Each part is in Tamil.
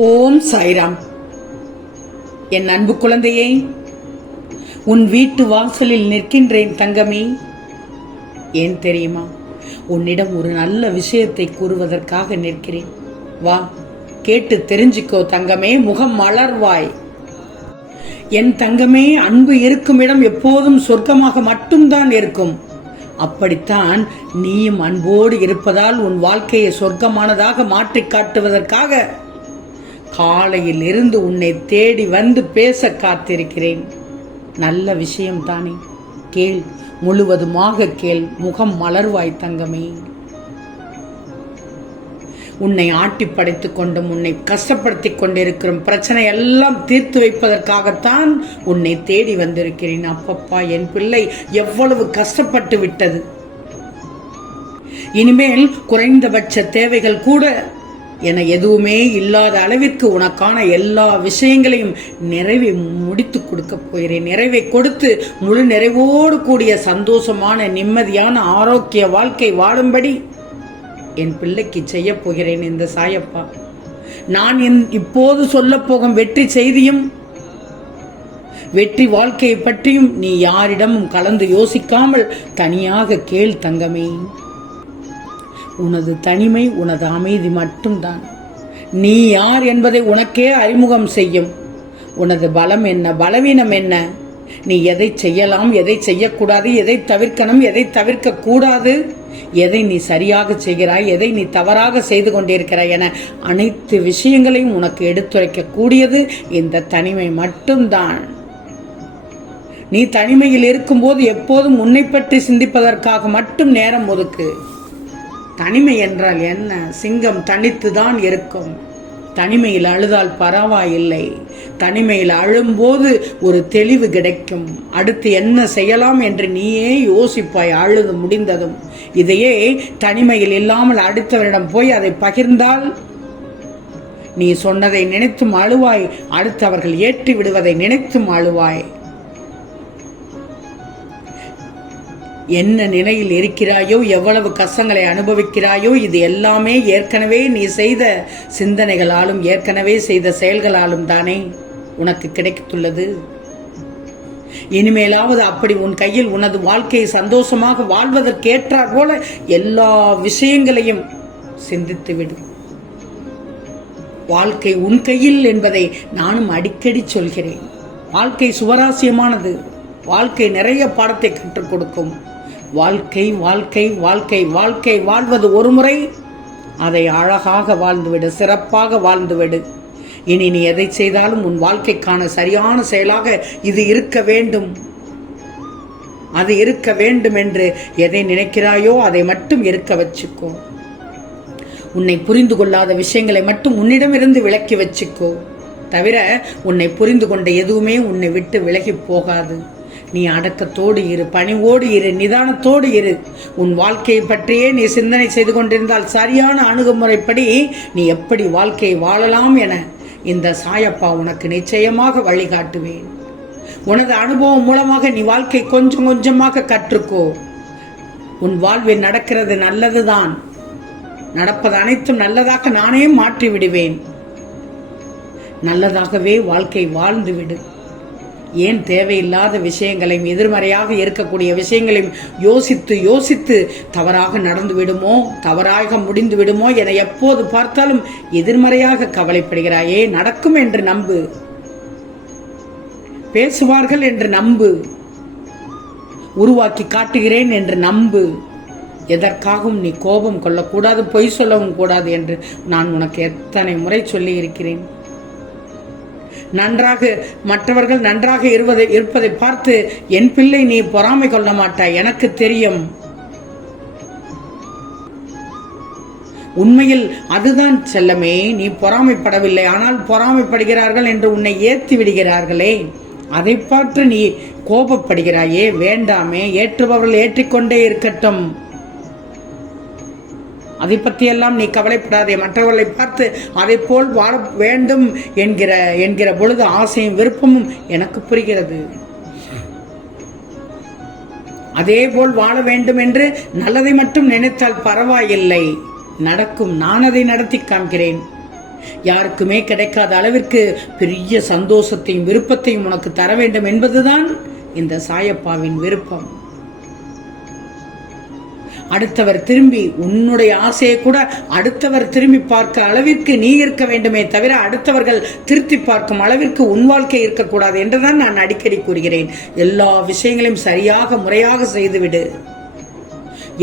ஓம் சாய்ராம். என் அன்பு குழந்தையே உன் வீட்டு வாசலில் நிற்கின்றேன் தங்கமே. ஏன் தெரியுமா? உன்னிடம் ஒரு நல்ல விஷயத்தை கூறுவதற்காக நிற்கிறேன். வா கேட்டு தெரிஞ்சுக்கோ தங்கமே முகம் மலர்வாய். என் தங்கமே அன்பு இருக்கும் இடம் எப்போதும் சொர்க்கமாக மட்டும்தான் இருக்கும். அப்படித்தான் நீயும் அன்போடு இருப்பதால் உன் வாழ்க்கையை சொர்க்கமானதாக மாற்றிக் காட்டுவதற்காக காலையில் இருந்து உன்னை தேடி வந்து பேச காத்திருக்கிறேன். நல்ல விஷயம் தானே. கேள் முழுவதுமாக கேள். முகம் மலர்வாய் தங்கமே. உன்னை ஆட்டி படைத்துக் கொண்டும் உன்னை கஷ்டப்படுத்தி கொண்டிருக்கிற பிரச்சனை எல்லாம் தீர்த்து வைப்பதற்காகத்தான் உன்னை தேடி வந்திருக்கிறேன். அப்பப்பா என் பிள்ளை எவ்வளவு கஷ்டப்பட்டு விட்டது. இனிமேல் குறைந்தபட்ச தேவைகள் கூட என எதுவுமே இல்லாத அளவிற்கு உனக்கான எல்லா விஷயங்களையும் நிறைவை முடித்து கொடுக்க போகிறேன். நிறைவை கொடுத்து முழு நிறைவோடு கூடிய சந்தோஷமான நிம்மதியான ஆரோக்கிய வாழ்க்கை வாழும்படி என் பிள்ளைக்கு செய்ய போகிறேன் இந்த சாயப்பா. நான் என் இப்போது சொல்ல போகும் வெற்றி செய்தியும் வெற்றி வாழ்க்கையை பற்றியும் நீ யாரிடமும் கலந்து யோசிக்காமல் தனியாக கேள் தங்கமே. உனது தனிமை உனது அமைதி மட்டும்தான். நீ யார் என்பதை உனக்கே அறிமுகம் செய்யும். உனது பலம் என்ன பலவீனம் என்ன? நீ எதை செய்யலாம் எதை செய்யக்கூடாது எதை தவிர்க்கணும் எதை தவிர்க்க கூடாது எதை நீ சரியாக செய்கிறாய் எதை நீ தவறாக செய்து கொண்டிருக்கிறாய் என அனைத்து விஷயங்களையும் உனக்கு எடுத்துரைக்க கூடியது இந்த தனிமை மட்டும்தான். நீ தனிமையில் இருக்கும்போது எப்போதும் உன்னை பற்றி சிந்திப்பதற்காக மட்டும் நேரம் ஒதுக்கு. தனிமை என்றால் என்ன? சிங்கம் தனித்துதான் இருக்கும். தனிமையில் அழுதால் பரவாயில்லை. தனிமையில் அழும்போது ஒரு தெளிவு கிடைக்கும். அடுத்து என்ன செய்யலாம் என்று நீயே யோசிப்பாய் அழுது முடிந்ததும். இதையே தனிமையில் இல்லாமல் அடுத்தவரிடம் போய் அதை பகிர்ந்தால் நீ சொன்னதை நினைத்தும் அழுவாய். அடுத்தவர்கள் ஏற்றி விடுவதை நினைத்தும் அழுவாய். என்ன நிலையில் இருக்கிறாயோ எவ்வளவு கஷ்டங்களை அனுபவிக்கிறாயோ இது எல்லாமே ஏற்கனவே நீ செய்த சிந்தனைகளாலும் ஏற்கனவே செய்த செயல்களாலும் தானே உனக்கு கிடைத்துள்ளது. இனிமேலாவது அப்படி உன் கையில் உனது வாழ்க்கையை சந்தோஷமாக வாழ்வதற்கேற்றாற் போல எல்லா விஷயங்களையும் சிந்தித்துவிடு வாழ்க்கை உன் கையில் என்பதை நானும் அடிக்கடி சொல்கிறேன். வாழ்க்கை சுவராசியமானது. வாழ்க்கை நிறைய பாடத்தை கற்றுக் கொடுக்கும். வாழ்க்கை வாழ்க்கை வாழ்க்கை வாழ்க்கை வாழ்வது ஒரு முறை அதை அழகாக வாழ்ந்துவிடு சிறப்பாக வாழ்ந்துவிடு. இனி நீ எதை செய்தாலும் உன் வாழ்க்கைக்கான சரியான செயலாக இது இருக்க வேண்டும். அது இருக்க வேண்டும் என்று எதை நினைக்கிறாயோ அதை மட்டும் இருக்க வச்சுக்கோ. உன்னை புரிந்து கொள்ளாத விஷயங்களை மட்டும் உன்னிடமிருந்து விலக்கி வச்சுக்கோ. தவிர உன்னை புரிந்து கொண்ட எதுவுமே உன்னை விட்டு விலகி போகாது. நீ அடக்கத்தோடு இரு பணிவோடு இரு நிதானத்தோடு இரு. உன் வாழ்க்கையை பற்றியே நீ சிந்தனை செய்து கொண்டிருந்தால் சரியான அணுகுமுறைப்படி நீ எப்படி வாழ்க்கையை வாழலாம் என இந்த சாயப்பா உனக்கு நிச்சயமாக வழிகாட்டுவேன். உனது அனுபவம் மூலமாக நீ வாழ்க்கை கொஞ்சம் கொஞ்சமாக கற்றுக்கோ. உன் வாழ்வில் நடக்கிறது நல்லதுதான். நடப்பது அனைத்தும் நல்லதாக நானே மாற்றி விடுவேன் நல்லதாகவே வாழ்க்கை வாழ்ந்து விடு ஏன் தேவையில்லாத விஷயங்களையும் எதிர்மறையாக இருக்கக்கூடிய விஷயங்களையும் யோசித்து யோசித்து தவறாக நடந்து விடுமோ தவறாக முடிந்து விடுமோ என எப்போது பார்த்தாலும் எதிர்மறையாக கவலைப்படுகிறாயே நடக்கும் என்று நம்பு. பேசுவார்கள் என்று நம்பு. உருவாக்கி காட்டுகிறேன் என்று நம்பு. எதற்காகவும் நீ கோபம் கொள்ளக்கூடாது பொய் சொல்லவும் கூடாது என்று நான் உனக்கு எத்தனை முறை சொல்லி இருக்கிறேன் நன்றாக மற்றவர்கள் நன்றாக இருவதை இருப்பதை பார்த்து என் பிள்ளை நீ பொறாமை கொள்ள மாட்டாய் எனக்கு தெரியும். உண்மையில் அதுதான் செல்லமே நீ பொறாமைப்படவில்லை ஆனால் பொறாமைப்படுகிறார்கள் என்று உன்னை ஏற்றி விடுகிறார்களே. அதை பார்த்து நீ கோபப்படுகிறாயே வேண்டாமே ஏற்றுபவர்கள் ஏற்றிக்கொண்டே இருக்கட்டும். அதை பற்றியெல்லாம் நீ கவலைப்படாதே. மற்றவர்களை பார்த்து அதை போல் வாழ வேண்டும் என்கிற என்கிற பொழுது ஆசையும் விருப்பமும் எனக்கு புரிகிறது. அதே போல் வாழ வேண்டும் என்று நல்லதை மட்டும் நினைத்தால் பரவாயில்லை. நடக்கும் நான் அதை நடத்தி காண்கிறேன். யாருக்குமே கிடைக்காத அளவிற்கு பெரிய சந்தோஷத்தையும் விருப்பத்தையும் உனக்கு தர வேண்டும் என்பதுதான் இந்த சாயப்பாவின் விருப்பம். அடுத்தவர் திரும்பி உன்னுடைய ஆசையை கூட அடுத்தவர் திரும்பி பார்க்க அளவிற்கு நீ இருக்க வேண்டுமே தவிர அடுத்தவர்கள் திருத்தி பார்க்கும் அளவிற்கு உன் வாழ்க்கை இருக்கக்கூடாது என்றுதான் நான் அடிக்கடி கூறுகிறேன். எல்லா விஷயங்களையும் சரியாக முறையாக செய்துவிடு.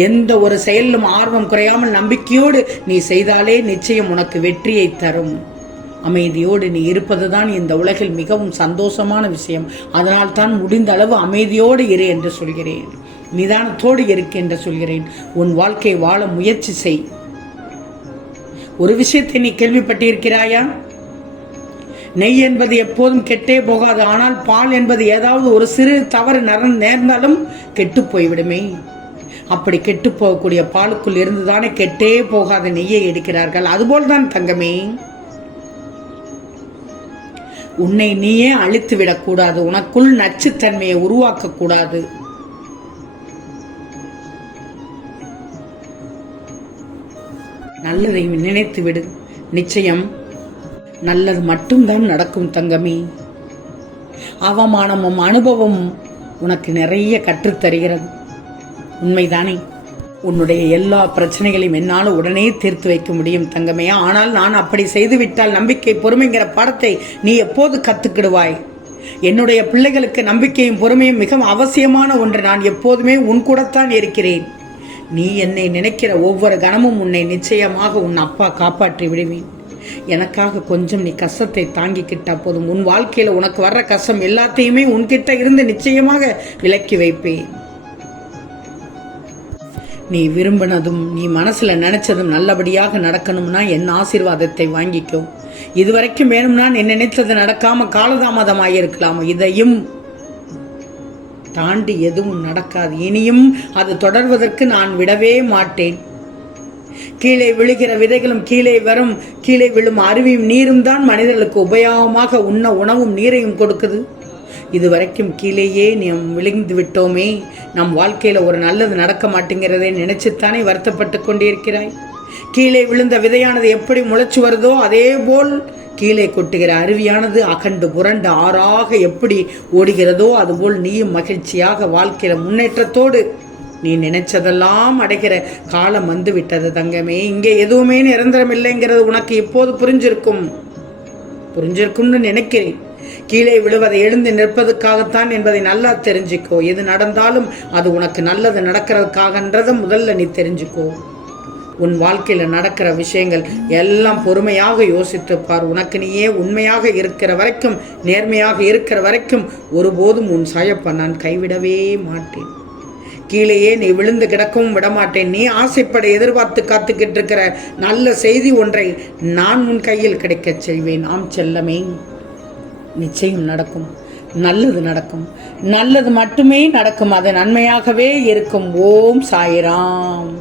எந்த ஒரு செயலிலும் ஆர்வம் குறையாமல் நம்பிக்கையோடு நீ செய்தாலே நிச்சயம் உனக்கு வெற்றியை தரும். அமைதியோடு நீ இருப்பதுதான் இந்த உலகில் மிகவும் சந்தோஷமான விஷயம். அதனால் தான் முடிந்த அளவு அமைதியோடு இரு என்று சொல்கிறேன். நிதானத்தோடு இருக்கு என்று சொல்கிறேன். உன் வாழ்க்கை வாழ முயற்சி செய். ஒரு விஷயத்தை நீ கேள்விப்பட்டிருக்கிறாயா? நெய் என்பது எப்போதும் கெட்டே போகாது. ஆனால் பால் என்பது ஏதாவது ஒரு சிறு தவறு நர நேர்ந்தாலும் கெட்டு போய்விடுமே. அப்படி கெட்டு போகக்கூடிய பாலுக்குள் இருந்துதானே கெட்டே போகாத நெய்யை எடுக்கிறார்கள். அதுபோல்தான் தங்கமே. உன்னை நீயே அழித்து விடக்கூடாது உனக்குள் நச்சுத்தன்மையை உருவாக்கக்கூடாது நல்லதை நினைத்து விடு. நிச்சயம் நல்லது மட்டும்தான் நடக்கும் தங்கமே. அவமானமும் அனுபவமும் உனக்கு நிறைய கற்றுத்தருகிறது உண்மைதானே? உன்னுடைய எல்லா பிரச்சனைகளையும் என்னால் உடனே தீர்த்து வைக்க முடியும் தங்கமே. ஆனால் நான் அப்படி செய்துவிட்டால் நம்பிக்கை பொறுமைங்கிற பாடத்தை நீ எப்போது கத்துக்கிடுவாய்? என்னுடைய பிள்ளைகளுக்கு நம்பிக்கையும் பொறுமையும் மிகவும் அவசியமான ஒன்று. நான் எப்போதுமே உன் கூடத்தான் இருக்கிறேன். நீ என்னை நினைக்கிற ஒவ்வொரு கணமும் உன்னை நிச்சயமாக உன் அப்பா காப்பாற்றி விடுவேன். எனக்காக கொஞ்சம் நீ கஷ்டத்தை தாங்கிக்கிட்டா போதும். உன் வாழ்க்கையில் உனக்கு வர்ற கஷ்டம் எல்லாத்தையுமே உன்கிட்ட இருந்து நிச்சயமாக விலக்கி வைப்பேன். நீ விரும்பினதும் நீ மனசுல நினைச்சதும் நல்லபடியாக நடக்கணும்னா என் ஆசீர்வாதத்தை வாங்கிக்கோ. இதுவரைக்கும் வேணும்னா நீ நினைத்தது நடக்காம காலதாமதமாயிருக்கலாம்? இதையும் தாண்டி எதுவும் நடக்காது. இனியும் அது தொடர்வதற்கு நான் விடவே மாட்டேன். கீழே விழுகிற விதைகளும் கீழே வரும். கீழே விழும் அருவியும் நீரும் தான் மனிதர்களுக்கு உபயோகமாக உண்ண உணவும் நீரையும் கொடுக்குது. இதுவரைக்கும் கீழேயே நாம் விழுந்து விட்டோமே. நம் வாழ்க்கையில் ஒரு நல்லது நடக்க மாட்டேங்கிறதை நினைச்சுத்தானே வருத்தப்பட்டு கொண்டிருக்கிறாய். கீழே விழுந்த விதையானது எப்படி முளைச்சு வருதோ அதே போல் கீழே கொட்டுகிற அருவியானது அகண்டு புரண்டு ஆறாக எப்படி ஓடுகிறதோ அதுபோல் நீயும் மகிழ்ச்சியாக வாழ்க்கிற முன்னேற்றத்தோடு நீ நினைச்சதெல்லாம் அடைகிற காலம் வந்து விட்டது தங்கமே. இங்கே எதுவுமே நிரந்தரம் இல்லைங்கிறது உனக்கு இப்போது புரிஞ்சிருக்கும். புரிஞ்சிருக்கும்னு நினைக்கிறேன். கீழே விழுவதை எழுந்து நிற்பதுக்காகத்தான் என்பதை நல்லா தெரிஞ்சுக்கோ. எது நடந்தாலும் அது உனக்கு நல்லது நடக்கிறதுக்காகன்றதை முதல்ல நீ தெரிஞ்சுக்கோ. உன் வாழ்க்கையில் நடக்கிற விஷயங்கள் எல்லாம் பொறுமையாக யோசித்துப்பார் உனக்கு நீயே உண்மையாக இருக்கிற வரைக்கும் நேர்மையாக இருக்கிற வரைக்கும் ஒருபோதும் உன் சாயப்பா நான் கைவிடவே மாட்டேன். கீழேயே நீ விழுந்து கிடக்கவும் விடமாட்டேன். நீ ஆசைப்பட எதிர்பார்த்து காத்துக்கிட்டு இருக்கிற நல்ல செய்தி ஒன்றை நான் உன் கையில் கிடைக்கச் செய்வேன். ஆம் செல்லமே நிச்சயம் நடக்கும். நல்லது நடக்கும். நல்லது மட்டுமே நடக்கும். அது நன்மையாகவே இருக்கும். ஓம் சாயிராம்.